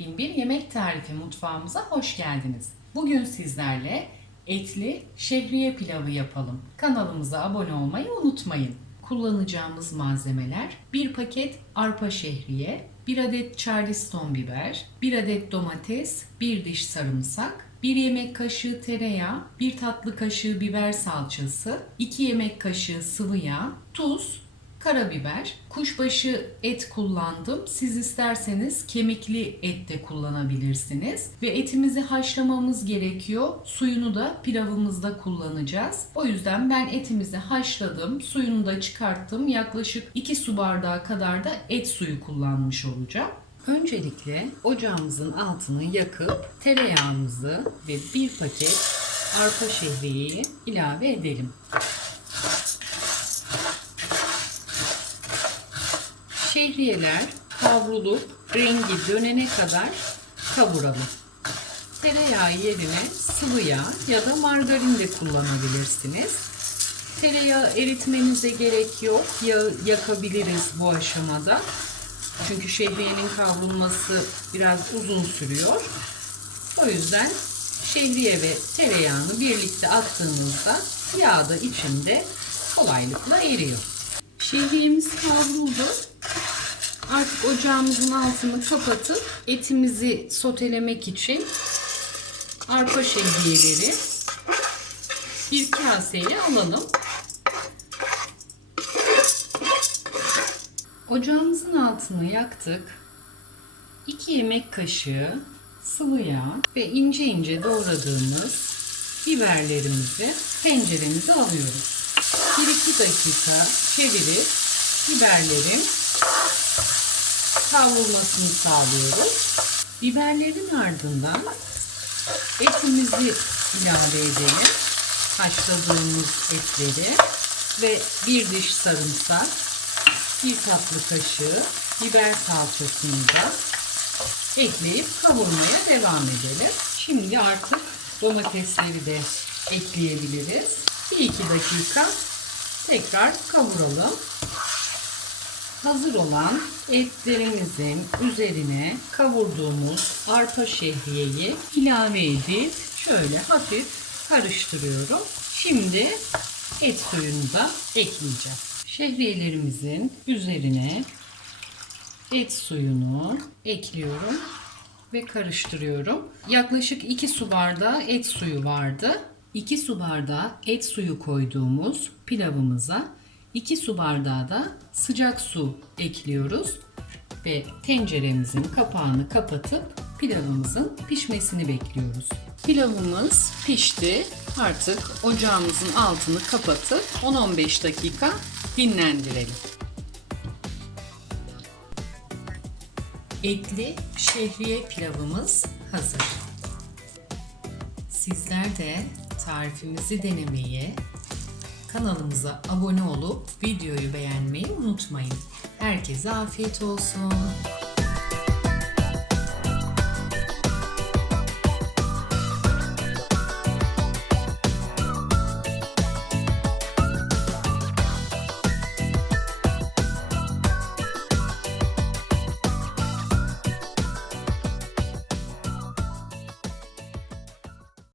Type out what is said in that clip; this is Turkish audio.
Binbir Yemek Tarifi mutfağımıza hoş geldiniz. Bugün sizlerle etli şehriye pilavı yapalım. Kanalımıza abone olmayı unutmayın. Kullanacağımız malzemeler 1 paket arpa şehriye, 1 adet charleston biber, 1 adet domates, 1 diş sarımsak, 1 yemek kaşığı tereyağı, 1 tatlı kaşığı biber salçası, 2 yemek kaşığı sıvı yağ, tuz, karabiber, kuşbaşı et kullandım. Siz isterseniz kemikli et de kullanabilirsiniz. Ve etimizi haşlamamız gerekiyor. Suyunu da pilavımızda kullanacağız. O yüzden ben etimizi haşladım. Suyunu da çıkarttım. Yaklaşık 2 su bardağı kadar da et suyu kullanmış olacağım. Öncelikle ocağımızın altını yakıp tereyağımızı ve bir paket arpa şehriyeyi ilave edelim. Şehriyeler kavrulup rengi dönene kadar kavuralım. Tereyağı yerine sıvı yağ ya da margarin de kullanabilirsiniz. Tereyağı eritmenize gerek yok. Yağı yakabiliriz bu aşamada. Çünkü şehriyenin kavrulması biraz uzun sürüyor. O yüzden şehriye ve tereyağını birlikte attığımızda yağ da içinde kolaylıkla eriyor. Şehriyemiz kavruldu. Artık ocağımızın altını kapatıp etimizi sotelemek için arpa şehriyeleri bir kaseye alalım. Ocağımızın altını yaktık. 2 yemek kaşığı sıvı yağ ve ince ince doğradığımız biberlerimizi tenceremize alıyoruz. 1-2 dakika çevirip biberlerin kavrulmasını sağlıyoruz. Biberlerin ardından etimizi ilave edelim. Haşladığımız etleri ve bir diş sarımsak, bir tatlı kaşığı biber salçasını da ekleyip kavurmaya devam edelim. Şimdi artık domatesleri de ekleyebiliriz. 1-2 dakika tekrar kavuralım. Hazır olan etlerimizin üzerine kavurduğumuz arpa şehriyeyi ilave edip şöyle hafif karıştırıyorum. Şimdi et suyunu da ekleyeceğim. Şehriyelerimizin üzerine et suyunu ekliyorum ve karıştırıyorum. Yaklaşık 2 su bardağı et suyu vardı. 2 su bardağı et suyu koyduğumuz pilavımıza 2 su bardağı da sıcak su ekliyoruz ve tenceremizin kapağını kapatıp pilavımızın pişmesini bekliyoruz. Pilavımız pişti. Artık ocağımızın altını kapatıp 10-15 dakika dinlendirelim. Etli şehriye pilavımız hazır. Sizler de tarifimizi denemeyi, kanalımıza abone olup videoyu beğenmeyi unutmayın. Herkese afiyet olsun.